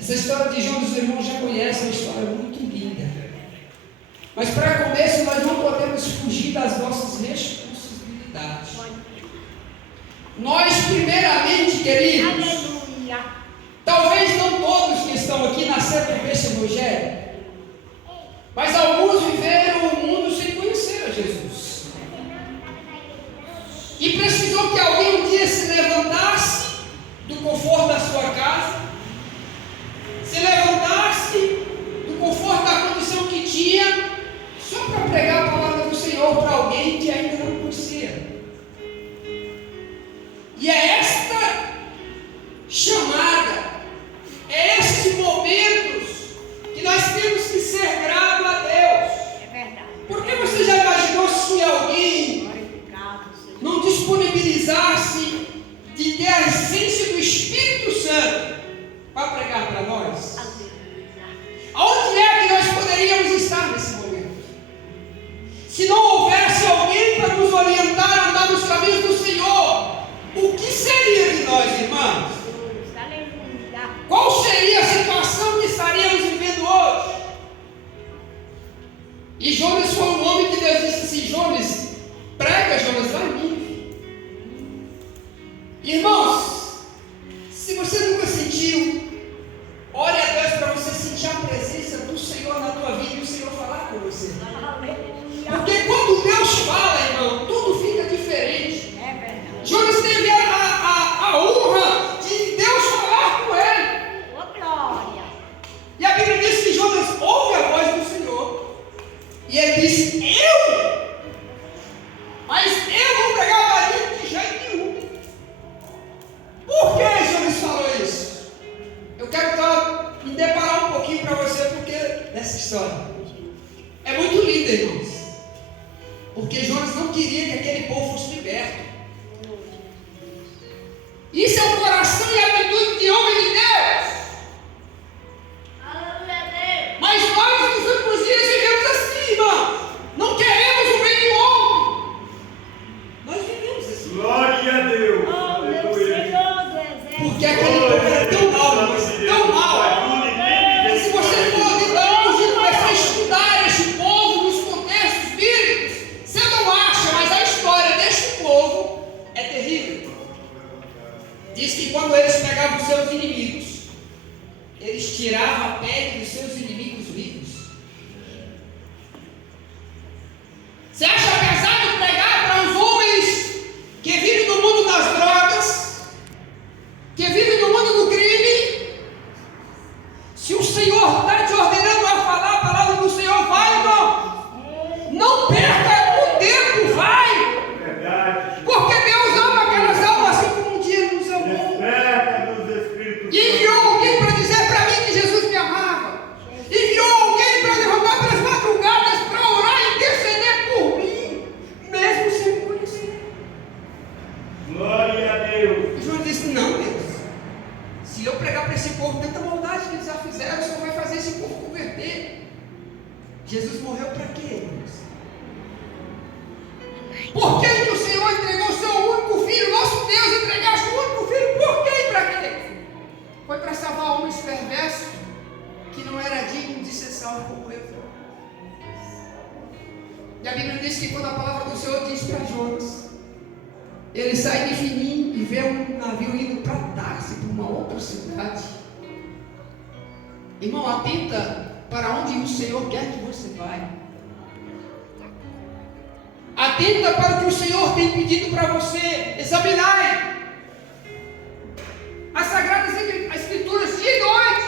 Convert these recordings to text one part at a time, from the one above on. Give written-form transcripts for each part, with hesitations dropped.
Essa história de Jonas, os irmãos já conhecem, é uma história muito linda. Mas para começo, nós não podemos fugir das nossas responsabilidades. Nós, primeiramente, queridos, Aleluia. talvez não todos que estão aqui nasceram por esse evangelho, mas alguns viveram o mundo sem conhecer a Jesus. E precisou que alguém um dia se levantasse do conforto da sua casa, se levantasse do conforto da condição que tinha, só para pregar a palavra do Senhor para alguém que ainda não conhecia. E é esta chamada, é estes momentos que nós temos que ser gratos a Deus. É verdade. Porque você já imaginou se alguém Glorificado seja. não disponibilizasse de ter a essência do Espírito Santo para pregar para nós? Aleluia. Aonde é que nós poderíamos estar nesse momento? Se não houvesse alguém para nos orientar a andar nos caminhos do Senhor, o que seria de nós, irmãos? Jesus. Aleluia. Qual seria a situação que estaríamos vivendo hoje? E Jonas foi um homem que Deus disse assim: Jonas, prega, Jonas, vai vir. Irmãos, se você nunca sentiu, ore a Deus para você sentir a presença do Senhor na tua vida e o Senhor falar com você. Aleluia. Porque quando Deus fala, irmão, tudo fica diferente. É verdade. Jonas teve a honra de Deus falar com ele. Ô glória. E a Bíblia diz que Jonas ouve a voz do Senhor. E ele disse: eu? Mas eu vou pregar a Maria de jeito nenhum. Por que Jonas falou isso? Eu quero me deparar um pouquinho para você porque dessa história. É muito linda, irmãos. Porque Jonas não queria que aquele povo fosse liberto. Isso é o coração e a atitude de homem de Deus. Aleluia. Mas nós nos últimos dias vivemos assim, irmão. Não queremos o bem do homem. Nós vivemos assim. Glória a Deus. Oh, meu Aleluia. Senhor do exército. Porque aquele povo era tão mal, irmãos, tão mal. Se você for hoje começar a estudar este povo nos contextos bíblicos, você não acha, mas a história deste povo é terrível. Diz que quando eles pegavam os seus inimigos, eles tiravam a pele dos seus inimigos vivos. Você acha pesado pregar para os homens que vivem no mundo das drogas, que vivem no mundo do crime? Se o Senhor está te ordenando a falar a palavra do Senhor, vai, irmão. Não perca o tempo, vai. Verdade. Porque Deus ama aquelas almas assim como um dia nos amou. Desperta dos Espíritos E enviou alguém para dizer para mim que Jesus me amava. Enviou alguém para levantar pelas madrugadas para orar e interceder por mim, mesmo sem me conhecer. Glória a Deus. E João disse: não, Deus. Se eu pregar para esse povo tanta maldade que eles já fizeram, o Senhor vai fazer esse povo converter. Jesus morreu para quê, irmãos? Por que que o Senhor entregou o seu único filho? Nosso Deus entregaste o único filho. Por quê e para quê? Foi para salvar homens perversos que não era digno de ser salvo como eu. E a Bíblia diz que quando a palavra do Senhor diz para Jonas, ele sai de Finim e vê um navio indo para Tarse, para uma outra cidade. Irmão, atenta para onde o Senhor quer que você vai. Atenta para o que o Senhor tem pedido para você. Examinai as Sagradas Escrituras dia e noite,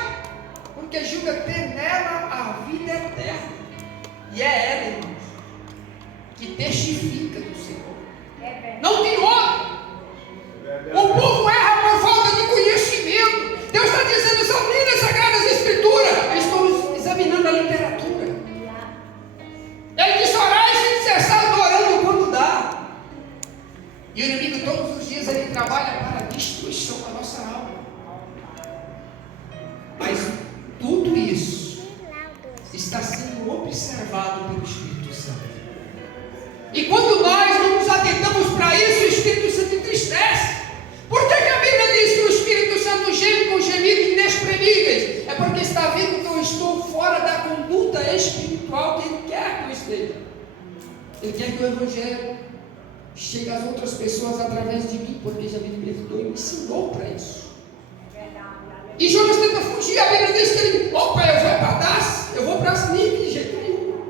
porque julga ter nela a vida eterna. E é ela, irmãos, que testifica do Senhor. É verdade. Não tem outro. O povo erra por falta de conhecimento. Deus está dizendo: examine as Sagradas Escrituras. Eu estou examinando a literatura. Ele diz: orai sem cessar, adorando quando dá. E o inimigo todos os dias ele trabalha para a destruição da nossa alma. Mas tudo isso está sendo observado pelo Espírito Santo. E quando nós não nos atentamos para isso, o Espírito Santo entristece. Por que a Bíblia diz que o Espírito Santo geme com gemidos inexprimíveis? espiritual que Ele quer que eu esteja. Ele quer que o Evangelho chegue às outras pessoas através de mim, porque já me libertou e me ensinou para isso. E Jonas tenta fugir, a Bíblia diz que ele, opa, eu vou para Das, eu vou para as Nínive, de jeito nenhum.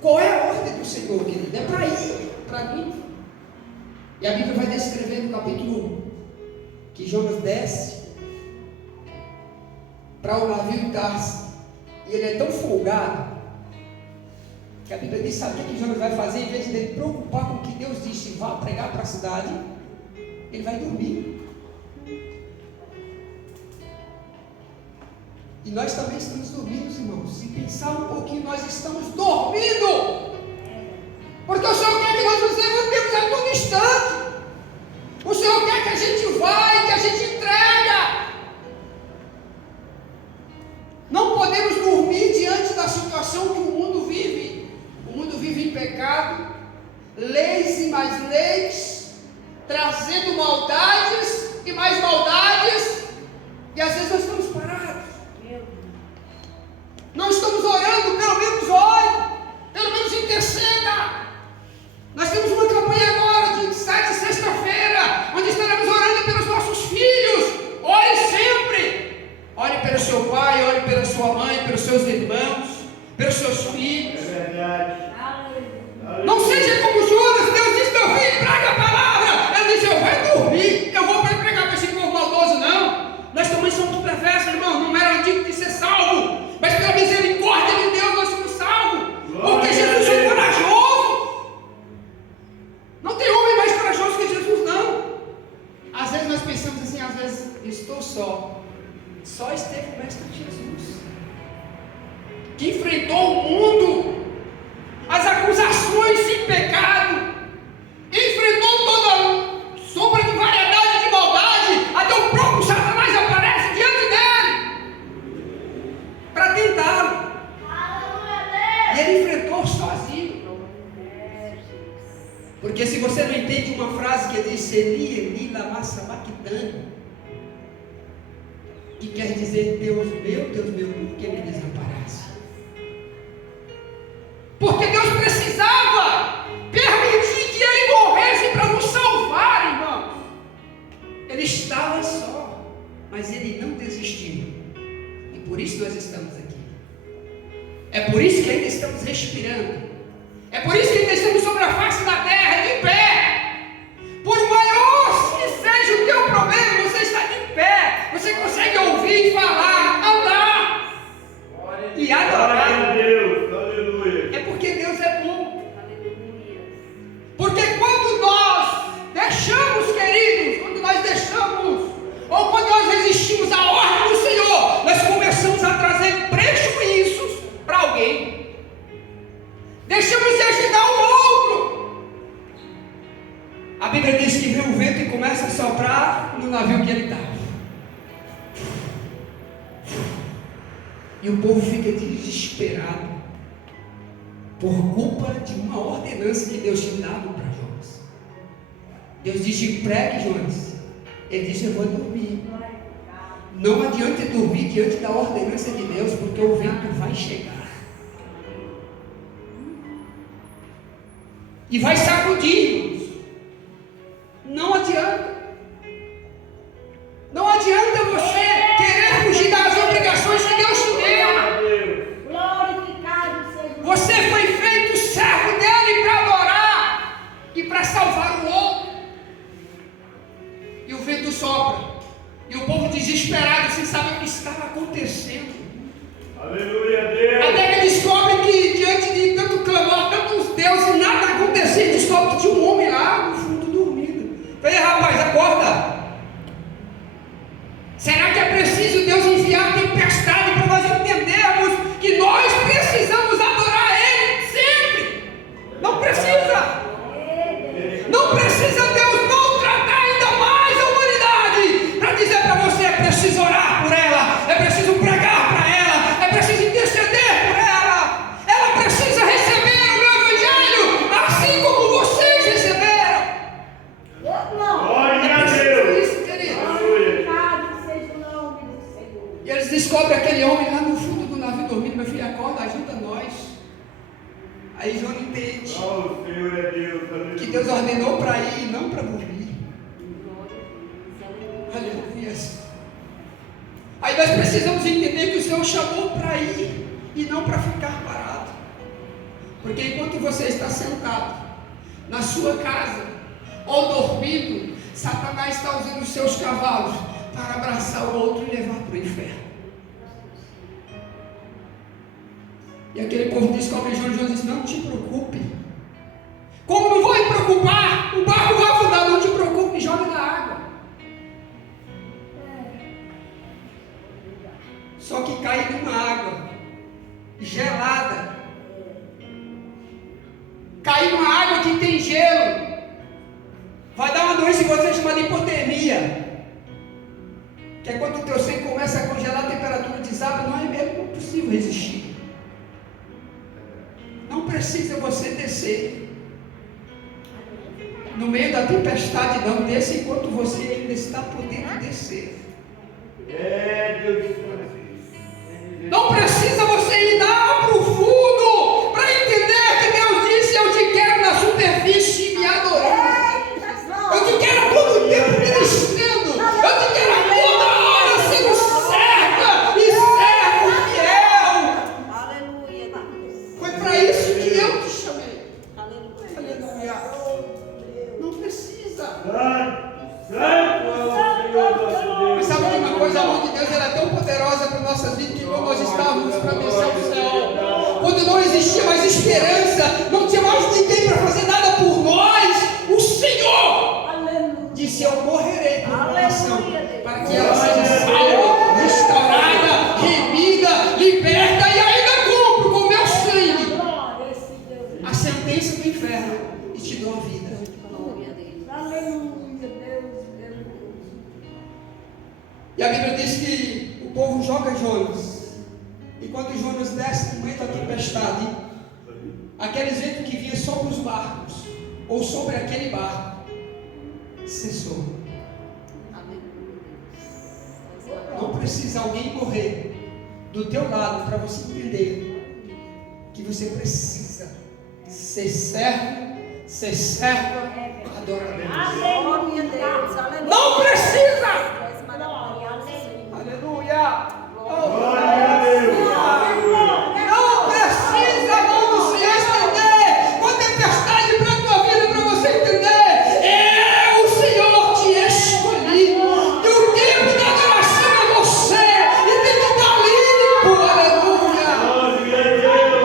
Qual é a ordem do Senhor, querido? É para ir, para mim. E a Bíblia vai descrever no capítulo 1 que Jonas desce para o navio de Tarsis. E ele é tão folgado que a Bíblia diz, sabe o que Jonas vai fazer? Em vez de ele preocupar com o que Deus disse, vá pregar para a cidade, ele vai dormir. E nós também estamos dormindo, irmãos. Se pensar um pouquinho, nós estamos dormindo. Porque o Senhor quer que nós nos levantemos a todo instante. O Senhor quer que a gente vá e que a gente entrega. Não podemos dormir diante da situação que o mundo vive. O mundo vive em pecado, leis e mais leis, trazendo maldades e mais maldades. E às vezes nós estamos parados. Não estamos orando, pelo menos ore, pelo menos interceda. Nós temos uma campanha agora de 7 sexta-feira, onde estaremos orando pelos nossos filhos. Ore sempre. Ore pelo seu pai, ore pela sua mãe, pelos seus irmãos, pelos seus filhos. É verdade. Não seja como Jonas. Deus disse, meu filho, pregue a palavra. Ele disse, eu vou dormir, eu vou pregar para esse povo maldoso. Não, nós também somos perversos, irmão. Não era digno de ser salvo, mas pela misericórdia de Deus nós somos salvos. Porque Jesus foi corajoso. Não tem homem mais corajoso que Jesus, não. Às vezes nós pensamos assim, às vezes, estou só. Só esteve o Mestre Jesus, que enfrentou o mundo, as acusações de pecado, enfrentou toda sombra de variedade de maldade, até o próprio Satanás aparece diante dele para tentá-lo. E ele enfrentou sozinho. Porque se você não entende uma frase que diz Eli, Eli, lama sabachthani, que quer dizer Deus meu, por que me desamparaste? Porque Deus precisava permitir que Ele morresse para nos salvar, irmãos. Ele estava só, mas Ele não desistiu. E por isso nós estamos aqui. É por isso que ainda estamos respirando. É por isso que ainda estamos sobre a face da terra, de pé. Por maior que seja o teu problema, você está de pé. Você consegue ouvir, falar, andar e adorar. Glória a Deus, aleluia. É porque Deus é bom. Porque quando nós deixamos, queridos, quando nós deixamos, ou quando nós resistimos à ordem do Senhor, nós começamos a trazer prejuízos para alguém. Deixamos de ajudar o outro. A Bíblia diz que veio o vento e começa a soprar no navio que ele estava. E o povo fica desesperado por culpa de uma ordenança que Deus tinha dado para Jonas. Deus disse, pregue, Jonas. Ele disse, eu vou dormir. Não adianta dormir diante da ordenança de Deus, porque o vento vai chegar e vai sacudir. Não adianta. Não adianta você querer fugir das obrigações que Deus te deu. Glorificado seja o Você foi feito servo dele para adorar e para salvar o outro. E o vento sopra. E o povo desesperado, sem saber o que estava acontecendo. Aleluia, Deus. Até que descobre que diante de tanto clamor, tantos deuses, nada acontecia. Descobre que tinha um homem lá no fundo dormindo. Falei, rapaz, acorda. Será que é preciso Deus enviar tempestade para nós entendermos que nós precisamos adorar Ele sempre? Não precisa. Não precisa Deus maltratar ainda mais a humanidade para dizer para você, é preciso orar por ela, é preciso pregar para ela, é preciso interceder por ela. Ela precisa receber o meu evangelho assim como vocês receberam. Glória a É Deus. isso, querido. Aleluia. Glorificado seja o nome do Senhor. E eles descobrem aquele homem lá no fundo do lá vem dormindo, meu filho, acorda, ajuda nós. Aí João entende Oh, Senhor é Deus, aleluia. que Deus ordenou para ir e não para dormir. Aleluia. Aí nós precisamos entender que o Senhor chamou para ir e não para ficar parado. Porque enquanto você está sentado na sua casa ou dormindo, Satanás está usando os seus cavalos para abraçar o outro e levar para o inferno. E aquele povo disse que João disse: não te preocupe. Como não vou me preocupar? O barco vai afundar, não te preocupe, joga na água. Só que cai numa água gelada. Cai numa água que tem gelo. Vai dar uma doença em você chamada hipotermia. Que é quando o teu sangue começa a congelar, a temperatura desaba, não é mesmo possível resistir. Não precisa você descer no meio da tempestade, não. Desça enquanto você ainda está podendo descer. É, Deus. Não precisa você ir lá para o fundo para entender que Deus disse: eu te quero na superfície me adorando. Eu te quero todo o tempo ministrando. Eu te quero a toda hora sendo serva e servo fiel. Aleluia. Foi para isso que eu te chamei. Aleluia. Não precisa. Santo é o Senhor nosso Deus. Mas sabe de uma coisa? A mão de Deus ela é tão poderosa para nossas vidas que quando nós estávamos para descer ao céu, quando não existia mais esperança, não tinha mais ninguém para fazer nada por nós, o Senhor disse: eu morrerei por uma nação, para que ela seja salva, restaurada, remida, liberta e ainda compro com meu sangue a sentença do inferno e te dou a vida. E a Bíblia diz que o povo joga Jonas. E quando Jonas desce no meio da tempestade, aqueles ventos que vinham sobre os barcos, ou sobre aquele barco, cessou. Não precisa alguém morrer do teu lado para você entender que você precisa ser servo, ser serva, adorador. Não precisa! Aleluia! Glória a Deus. Não precisa, mão do Senhor, entender. Com a tempestade para a tua vida, para você entender. O Senhor te escolhi. E o tempo da adoração é você. E tem que estar limpo. Aleluia! Glória a Deus.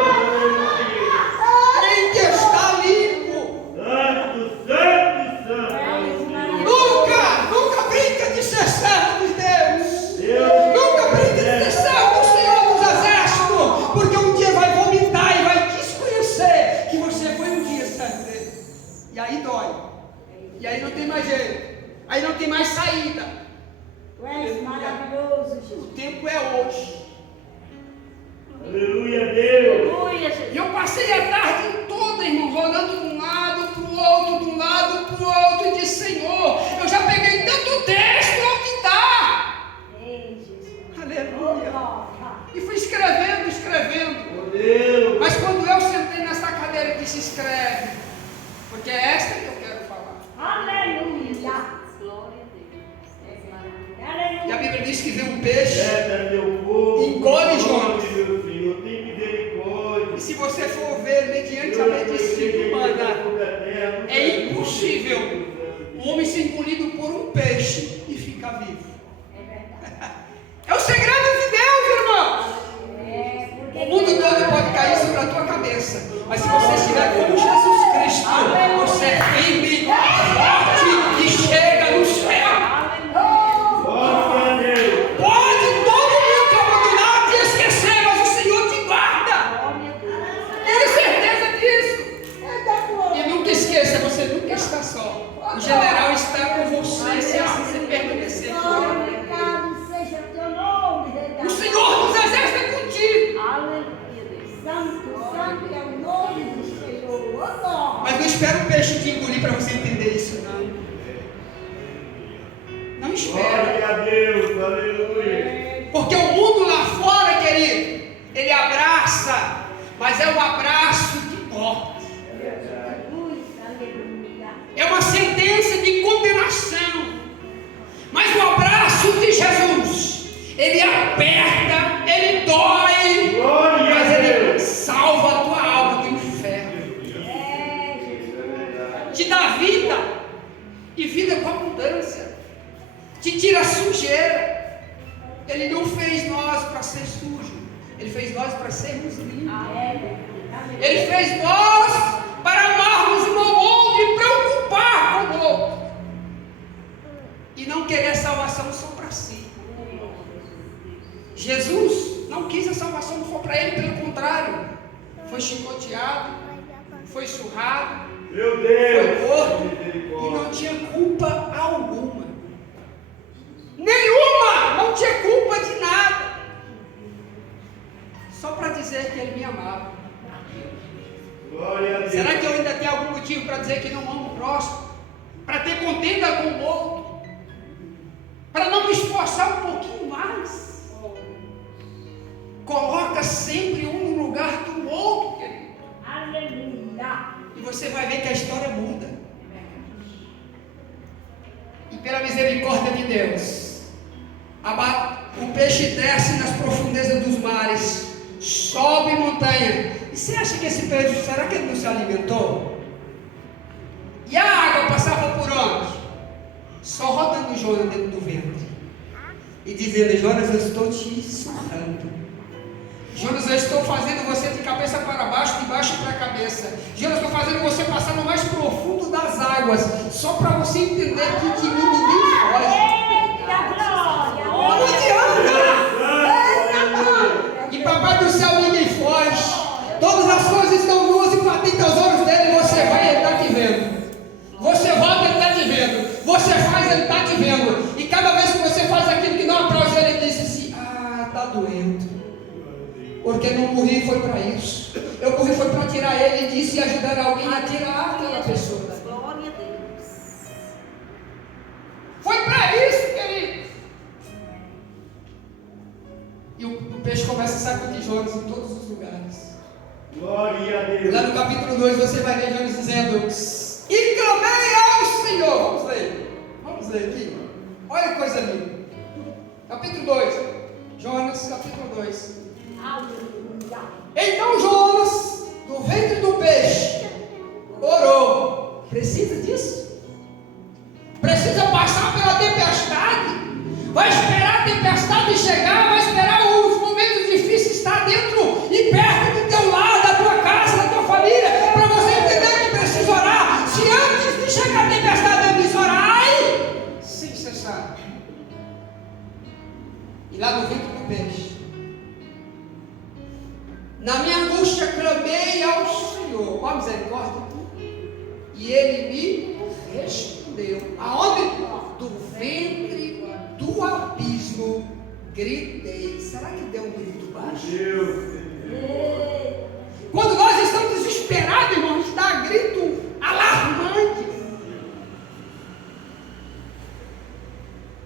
Tem que estar limpo. Santo. Nunca brinca de ser servo de Deus. Nunca brinca de ser servo do Senhor dos Exércitos, porque um dia vai vomitar e vai desconhecer que você foi um dia servo dele. E aí dói. E aí não tem mais jeito. Aí não tem mais saída. Tu és maravilhoso, O Jesus. tempo é hoje. Aleluia, Deus. Aleluia, Jesus. E eu passei a tarde toda, irmão, olhando de um lado para o outro, de um lado para o outro, e disse: Senhor, eu já peguei tanto texto, onde está? Ei, Jesus. Aleluia. Oh, E fui escrevendo. Oh, Deus. Mas quando eu sentei nessa cadeira e disse: escreve, porque é esta que eu quero falar. aleluia. Glória a Deus. Aleluia. E a Bíblia diz que veio um peixe. Eita, meu povo. Engole, Jonas. Meu Senhor, tem misericórdia. E se você for ver mediante a medicina humana, é impossível um homem ser engolido por um peixe e ficar vivo. É verdade. É o segredo de Deus, irmão. Porque O mundo todo pode cair sobre a tua cabeça, mas se você estiver como Jesus Cristo, você é firme, forte e chega no céu. Glória a Deus. Pode todo mundo te abandonar, te esquecer, mas o Senhor te guarda. Tenha certeza disso. E nunca esqueça, você nunca está só. O general está com você, se assim você permanecer. glorificado seja teu nome, Rei O Senhor dos Exércitos é contigo. Aleluia, Deus. Santo, santo é o nome do Senhor. Oh, Mas não espera o peixe te engolir para você entender isso, não. Não espera. Glória a Deus. Aleluia. Porque o mundo lá fora, querido, abraça, mas é um abraço de morte. É uma sentença de condenação. Mas o abraço de Jesus, ele aperta, ele dói, Glória mas a ele Deus. salva a tua alma do inferno. Te dá vida, e vida com abundância. Te tira a sujeira. Ele não fez nós para ser sujo, ele fez nós para sermos limpos. Ele fez nós para amarmos um ao outro e preocupar com o outro. E não querer salvação só para si. Jesus não quis a salvação só para ele, pelo contrário. Foi chicoteado, foi surrado, Meu foi Deus. morto e não tinha culpa alguma. Nenhuma! Não tinha culpa de nada. Só para dizer que ele me amava. Glória a Deus. Será que eu ainda tenho algum motivo para dizer que não amo o próximo? Para ter contenda com o outro? Para não me esforçar um pouquinho mais? Coloca sempre um no lugar do outro, querido. Aleluia. E você vai ver que a história muda. E pela misericórdia de Deus, o peixe desce nas profundezas dos mares, sobe montanha. E você acha que esse peixe, será que ele não se alimentou? E a água passava por onde? Só rodando Jonas dentro do ventre e dizendo: Jonas, eu estou te surrando. Jonas, eu estou fazendo você de cabeça para baixo, de baixo para a cabeça. Jonas, estou fazendo você passar no mais profundo das águas, só para você entender que de mim ninguém foge. Eita glória. Não adianta! E papai do céu ninguém foge. Todas as coisas estão nuas e patentes aos olhos dele. Você vai, ele está te vendo. Você volta, ele está te vendo. Você faz, ele está te vendo. E cada vez que você faz aquilo que não apraz, ele diz assim: ah, está doendo. Porque não morri foi para isso. Eu morri foi para tirar ele disso e ajudar alguém a tirar aquela pessoa. Glória a Deus. Foi para isso, querido. E o peixe começa a sacudir Jonas em todos os lugares. Glória a Deus. Lá no capítulo 2 você vai ver Jonas dizendo: e clamei ao Senhor. Vamos ler aqui. Olha que coisa linda. Capítulo 2. Jonas, capítulo 2. Aleluia. Então Jonas, do ventre do peixe, orou. Precisa disso? Precisa passar pela tempestade? Vai esperar a tempestade chegar? Vai esperar os momentos difíceis estar dentro e perto do teu lar, da tua casa, da tua família, para você entender que precisa orar? Se antes de chegar a tempestade eu disse: orai sem cessar. E lá no ventre do peixe, na minha angústia clamei ao Senhor, com a misericórdia, e Ele me respondeu. Aonde? Do ventre do abismo gritei. Será que deu um grito baixo? Deus. Quando nós estamos desesperados, irmãos, dá grito alarmante.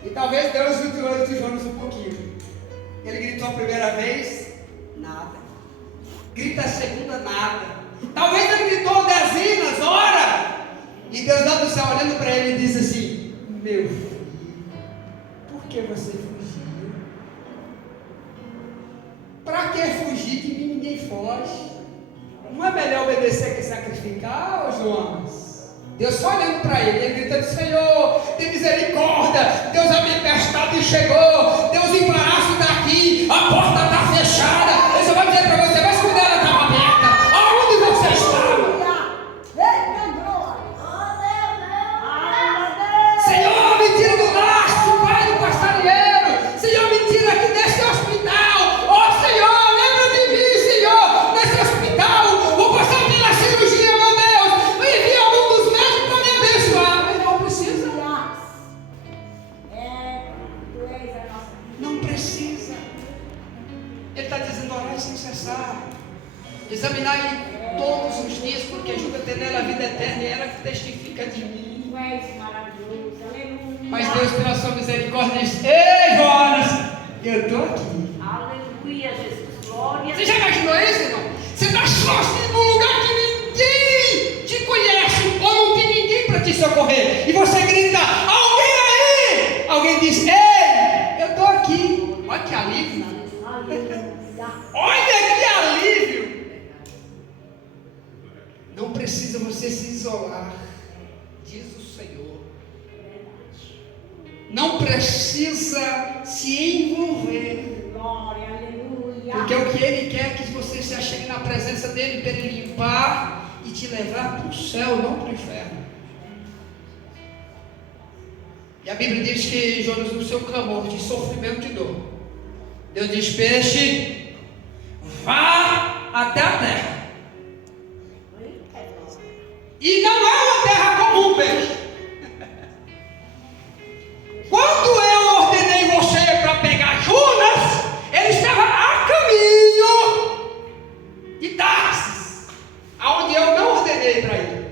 E talvez Deus viu o olho de Jonas um pouquinho. Ele gritou a primeira vez, nada. Grita a segunda, nada. Talvez ele gritou dezenas, ora. E Deus lá do céu olhando para ele e diz assim: meu filho, por que você fugiu? Para que fugir? De mim ninguém foge. Não é melhor obedecer que sacrificar, ô Jonas? Deus só olhando para ele, ele gritando: Senhor, tem misericórdia. Deus, a tempestade chegou. Deus, embaraço está aqui. A porta está fechada. Eu só vou dizer para você: mas quando ela estava aberta, aonde você estava? Eita glória. Senhor, me tira do laço, pai do passarinheiro. Senhor, me tira aqui desse hospital. Oh Senhor, lembra de mim, Senhor, nesse hospital. Vou passar pela cirurgia, meu Deus. Me envia um dos médicos para me abençoar. Mas não precisa. Tu és a nossa. Não precisa. Ele está dizendo: orar sem cessar. Examinar-me todos os dias, porque julga ter nela a vida eterna e ela que testifica de mim. Tu és maravilhoso. Aleluia. Mas Deus, pela sua misericórdia, diz: ei, Jonas, eu estou aqui. Aleluia, Jesus. Glória a Você Deus. já imaginou isso, irmão? correr. E você grita: alguém aí! Alguém diz: ei, eu estou aqui. Olha que alívio. Olha que alívio. Não precisa você se isolar, diz o Senhor. Não precisa se envolver. Glória, aleluia. Porque o que Ele quer é que você se achegue na presença dEle para Ele limpar e te levar para o céu, não para o inferno. E a Bíblia diz que Jonas, no seu clamor de sofrimento e dor, Deus diz: peixe, vá até a terra. E não é uma terra comum, peixe. Quando eu ordenei você para pegar Jonas, ele estava a caminho de Tarsis, aonde eu não ordenei para ir.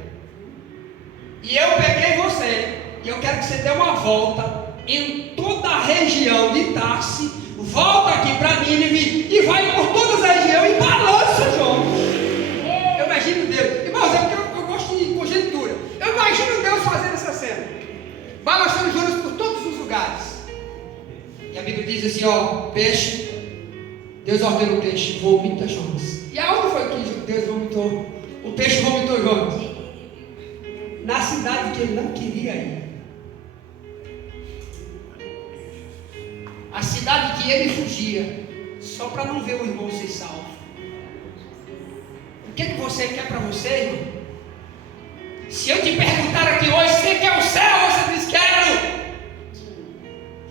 E eu peguei você, e eu quero que você dê uma volta em toda a região de Tarsis, volta aqui para Nínive e vai por toda a região e balança Jonas. Eu imagino Deus, irmãos, é porque eu gosto de conjectura. Eu imagino Deus fazendo essa cena, balançando Jonas por todos os lugares. E a Bíblia diz assim: ó, peixe, Deus ordena o peixe, vomita Jonas. E aonde foi que Deus vomitou? O peixe vomitou Jonas? Na cidade que ele não queria ir. A cidade que ele fugia, só para não ver o irmão ser salvo. O que você quer para você, irmão? Se eu te perguntar aqui hoje, você quer o céu? Você diz: quero.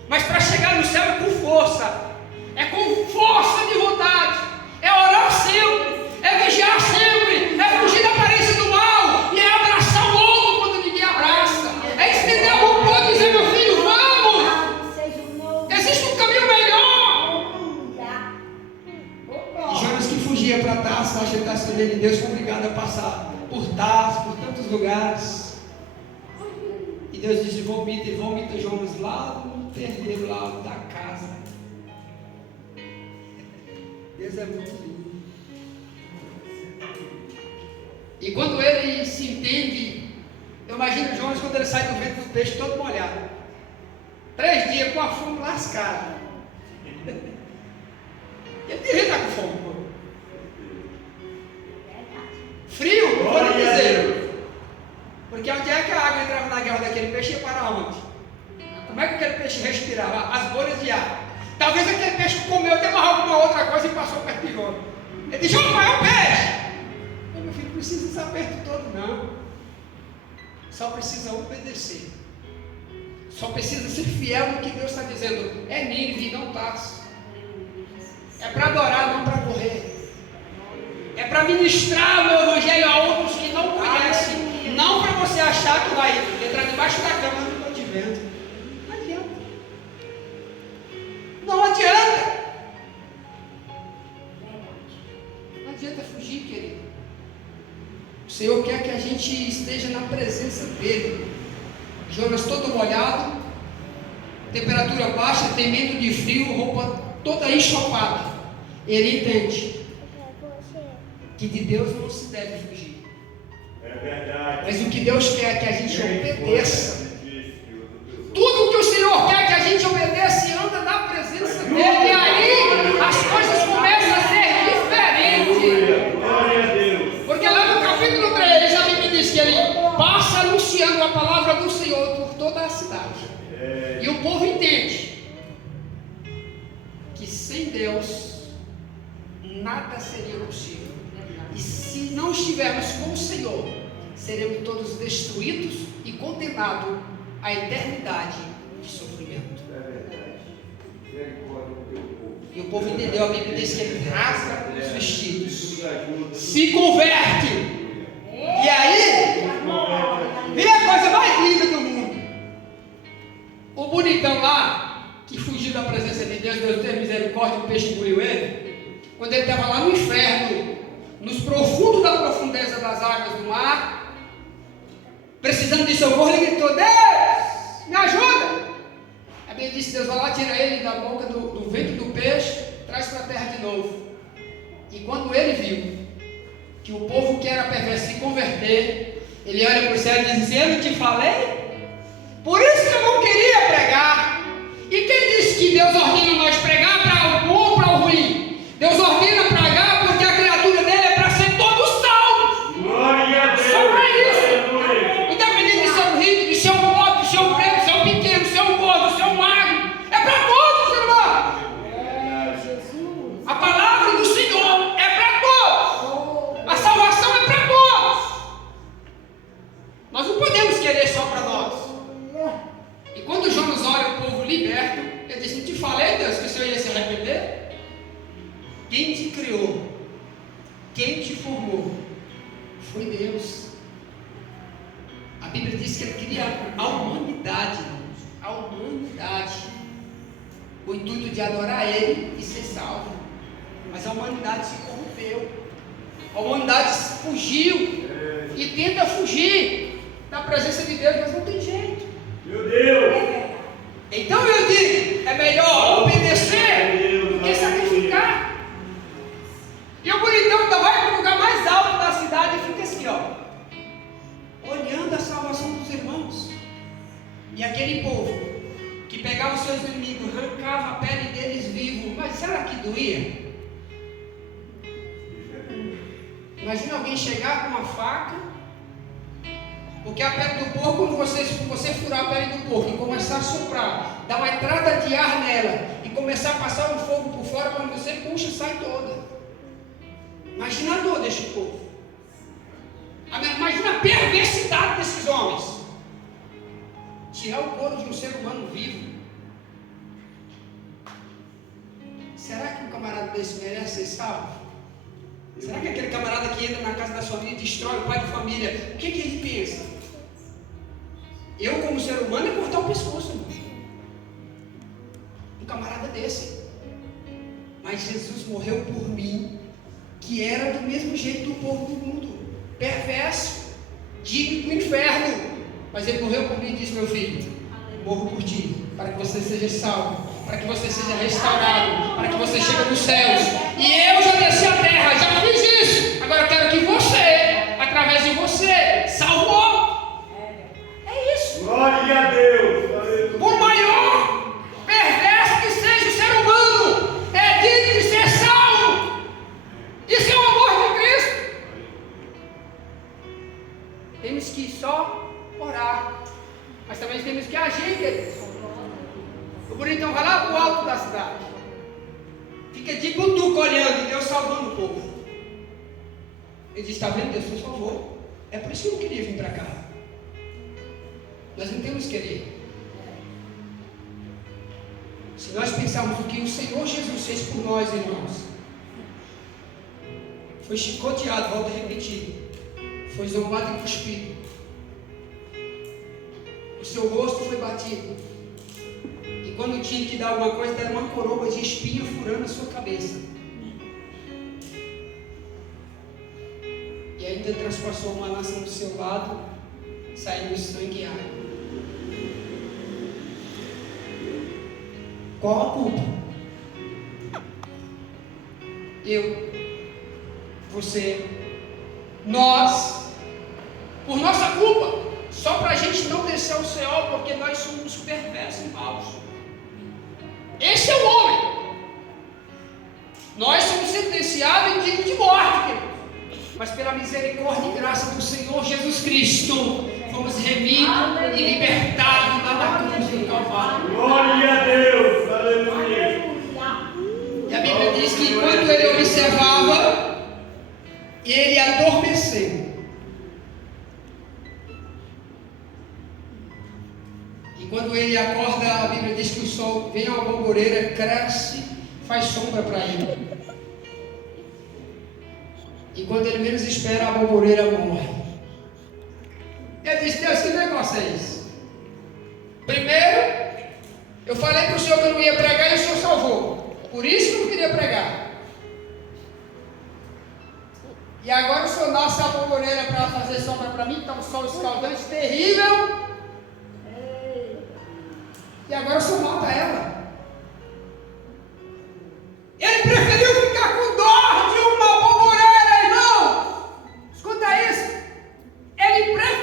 Mas para chegar no céu é com força. É com força de vontade. É orar sempre. É vigiar sempre. É fugir da aparência do mal. E é abraçar o outro quando ninguém abraça. É estender a mão para e dizer: meu filho, vamos. Existe um caminho melhor. E Jonas, que fugia para Tarsis, na agitação dele, Deus foi obrigado a passar por Tarsis, por tantos lugares. E Deus disse: vomita Jonas lá no terreiro lá da casa. Deus é muito lindo. E quando ele se entende, eu imagino Jonas quando ele sai do ventre do peixe todo molhado, 3 dias com a fome lascada. Ele devia estar com fome, pô. Frio, não vou nem dizer. Porque onde é que a água entrava na guerra daquele peixe ia para onde? Como é que aquele peixe respirava? As bolhas de ar. Talvez aquele peixe comeu até mais alguma outra coisa e passou perto de Jonas. Ele disse: opa, é um peixe. Meu filho, não precisa desse aperto todo, não. Só precisa obedecer. Só precisa ser fiel no que Deus está dizendo. É Nínive, não Tarsis. É para adorar, não para correr. É para ministrar o meu evangelho a outros que não conhecem. Não para você achar que vai entrar debaixo da cama. Eu não estou te vendo. Não adianta. Não adianta. Não adianta fugir, querido. O Senhor quer que a gente esteja na presença dEle. Jonas todo molhado, temperatura baixa, temendo de frio, roupa toda enxopada. Ele entende que de Deus não se deve fugir. É verdade. Mas o que Deus quer é que a gente obedeça. Tudo que o Senhor quer é que a gente obedeça e anda na presença dEle. E aí as coisas começam a ser diferentes. Glória a Deus. Porque lá no capítulo 3, a Bíblia diz que ele passa anunciando a palavra do Senhor por toda a cidade. E o povo entende que sem Deus nada seria possível. E se não estivermos com o Senhor, seremos todos destruídos e condenados à eternidade de sofrimento. E o povo entendeu, a Bíblia diz que ele rasga os vestidos, se converte. E aí, vem a coisa mais linda do mundo. O bonitão lá, que fugiu da presença de Deus, Deus teve misericórdia, o peixe engoliu ele. Quando ele estava lá no inferno, nos profundos da profundeza das águas do mar, precisando de socorro, ele gritou: Deus, me ajuda! A Bíblia disse: Deus vai lá, tira ele da boca do ventre do peixe, traz para a terra de novo. E quando ele viu que o povo que era perverso se converter, Ele olha para o céu e diz assim: eu não te falei? Por isso que eu não queria pregar. E quem disse que Deus ordena nós pregar para o bom ou para o ruim? Deus ordena pregar porque a criatura dele é para ser todos salvos. Glória a Deus. Só para isso. Aleluia. Independente de ser um rico, de ser um pobre, de ser um preto, de ser um pequeno, de ser um gordo, de ser um magro. É para todos, irmão. Jesus. A palavra do Senhor é para todos. A salvação é para todos. Nós não podemos querer só para nós. E quando Jonas olha o povo liberto, ele diz: não te falei, Deus, que o Senhor ia se arrepender? Quem te criou? Quem te formou? Foi Deus. A Bíblia diz que Ele cria a humanidade, irmãos. A humanidade. O intuito de adorar Ele e ser salvo. Mas a humanidade se corrompeu. A humanidade fugiu. E tenta fugir da presença de Deus, mas não tem jeito. Meu Deus. Então eu digo, é melhor obedecer do que sacrificar. E o bonitão ainda vai para o lugar mais alto da cidade e fica assim, ó, olhando a salvação dos irmãos. E aquele povo que pegava os seus inimigos, arrancava a pele deles vivos, mas será que doía? Imagina alguém chegar com uma faca. Porque a pele do porco, quando você furar a pele do porco e começar a soprar, dar uma entrada de ar nela e começar a passar um fogo por fora, quando você puxa, sai toda. Imagina a dor deste povo. Imagina a perversidade desses homens. Tirar o couro de um ser humano vivo. Será que um camarada desse merece ser salvo? Será que aquele camarada que entra na casa da sua família e destrói o pai de família, o que ele pensa? Eu, como ser humano, é cortar o pescoço, irmão. Um camarada desse. Mas Jesus morreu por mim, que era do mesmo jeito do povo do mundo, perverso, digno do inferno. Mas Ele morreu por mim e disse: meu filho, morro por ti, para que você seja salvo, para que você seja restaurado, para que você chegue nos céus. E eu já desci a terra, já fiz isso. Agora eu quero que você, através de você, salvou. É isso. Glória a Deus. Aleluia. Por maior perverso que seja o ser humano, é digno de ser salvo. Isso é o amor de Cristo. Temos que só orar, mas também temos que agir, queridos. O bonitão vai lá para o alto da cidade, fica de butuca olhando e Deus salvando o povo. Ele diz: está vendo, Deus nos salvou. É por isso que eu não queria vir para cá. Nós não temos que querer. Se nós pensarmos o que o Senhor Jesus fez por nós, irmãos, foi chicoteado, volto a repetir, foi zombado e cuspido, o seu rosto foi batido, e quando tinha que dar alguma coisa, deram uma coroa de espinho furando a sua cabeça, e ainda transpassou uma lança do seu lado, saindo sangue e água. Qual a culpa? Eu, você, nós, por nossa culpa, só para a gente não descer ao céu, porque nós somos perversos e maus. Esse é o homem. Nós somos sentenciados e dignos de morte, querido. Mas pela misericórdia e graça do Senhor Jesus Cristo, fomos remidos e libertados lá da cruz do Calvário. Glória a Deus. Aleluia. E a Bíblia diz que enquanto ele observava, ele adormeceu. E quando ele acorda, a Bíblia diz que o sol vem a uma borboleira, cresce, faz sombra para ele. E quando ele menos espera, a borboleira morre. Ele disse: Deus, que negócio é esse? Primeiro, eu falei para o Senhor que eu não ia pregar e o Senhor salvou. Por isso que eu não queria pregar. E agora o Senhor nasce a borboleira para fazer sombra para mim, que está um sol escaldante, terrível. E agora o Senhor mata ela. Ele preferiu ficar com dó de uma borboleira, irmão. Escuta isso. Ele preferiu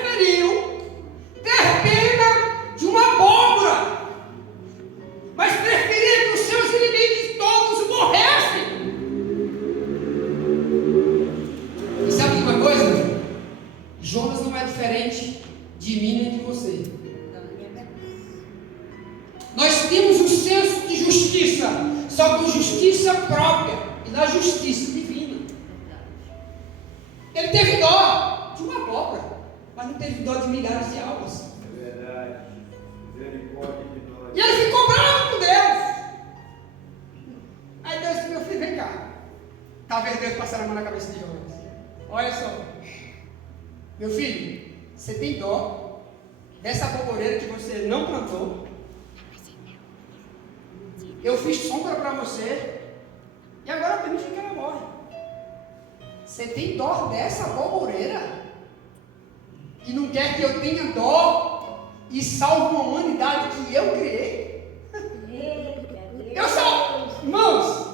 própria e na justiça divina. Ele teve dó de uma abóbora, mas não teve dó de milhares de almas. É verdade. Misericórdia de nós. E ele ficou bravo com Deus. Aí Deus disse: meu filho, vem cá. Talvez Deus passar a mão na cabeça de Jonas. Olha só, meu filho, você tem dó dessa aboboreira que você não plantou. Eu fiz sombra para você e agora permite que ela morre. Você tem dó dessa aboboreira e não quer que eu tenha dó e salve uma humanidade que eu criei? Eu sou, irmãos,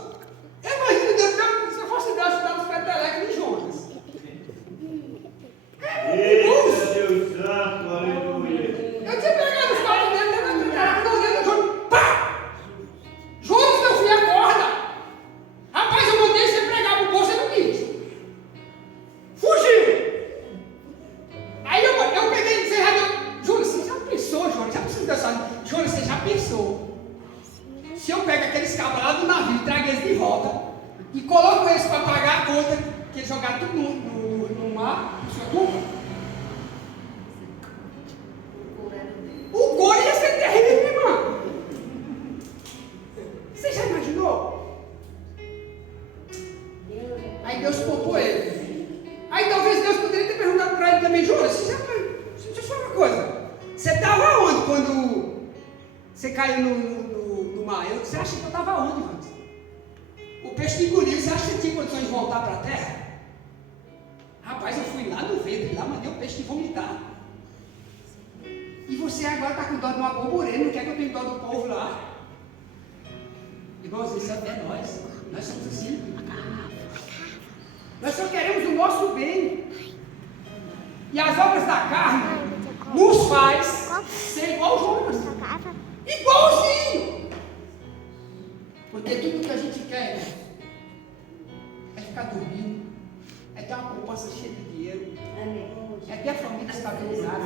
eu imagino Deus, se eu fosse Deus, eu dava os petelecos de Jonas. Eita, Deus Santo, aleluia. Eu tinha pegado os quatro dedos, eu tinha olhando o Jonas, pá! Jonas, meu filho, acorda! Rapaz, eu mandei você pregar pro povo, você não quis. Fugiu! Aí eu peguei e disse: Jonas, você já pensou, Jonas? Já precisa pensar. Jonas, você já pensou? Se eu pego aqueles cabos lá do navio e trago eles de volta e coloco eles para pagar a conta que eles jogaram tudo no mar, por sua culpa, o couro ia ser terrível, irmão. Você já imaginou? Aí Deus poupou ele. Aí talvez Deus poderia ter perguntado para ele também: Jonas, deixa eu falar uma coisa. Você estava onde quando você caiu no mar? Você acha que eu estava onde, Jonas? O peixe te engoliu. Você acha que você tinha condições de voltar para a terra? Rapaz, eu fui lá no ventre, lá mandei o peixe te vomitar. E você agora está com dó de uma aboboreira, não quer que eu tenha dó do povo lá? Irmãos, isso é nós. Nós somos assim. Nós só queremos o nosso bem. E as obras da carne nos faz ser igual Jonas. Igualzinho. Porque tudo que a gente quer é ficar dormindo, é ter uma poupança cheia de dinheiro, é ter a família estabilizada,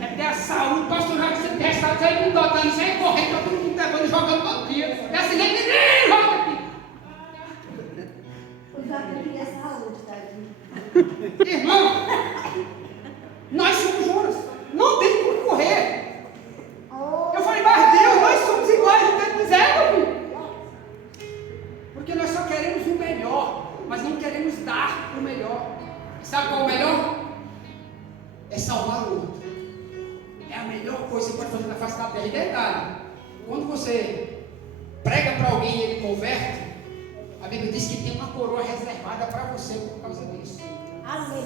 é ter a saúde. Pastor, já que você tem restado, você aí não dotando, você aí correndo, tá todo mundo levando e jogando todo dia. É assim, nem joga aqui. Eu já queria saúde, tadinho. Irmão, nós somos Jonas, não tem como correr. Eu falei: mas Deus, nós somos iguais, não tem miséria, meu filho. Porque nós só queremos o melhor, mas não queremos dar o melhor. E sabe qual é o melhor? É salvar o outro. É a melhor coisa que você pode fazer na face da terra. E detalhe, quando você prega para alguém e ele converte, a Bíblia diz que tem uma coroa reservada para você por causa disso.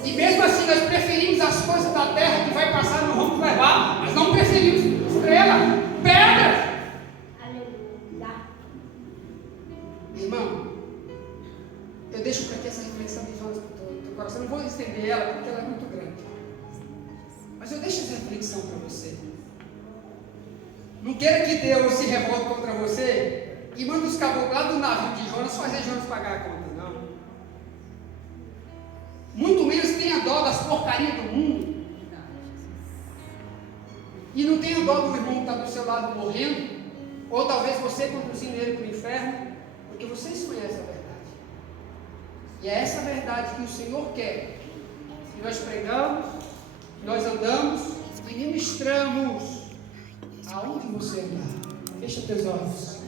E mesmo assim nós preferimos as coisas da terra que vai passar, não vamos levar, mas não preferimos estrela, pedra. Irmão, eu deixo para aqui essa reflexão de Jonas para o teu coração. Eu não vou estender ela porque ela é muito grande, mas eu deixo essa reflexão para você. Não quero que Deus se revolte contra você e manda os caboclos lá do navio de Jonas fazer Jonas pagar a conta, não. Muito menos tenha dó das porcarias do mundo. E não tenha dó do irmão que está do seu lado morrendo, ou talvez você conduzindo ele para o inferno, porque vocês conhecem a verdade. E é essa verdade que o Senhor quer que nós pregamos, que nós andamos e ministramos aonde você andar. Fecha teus olhos.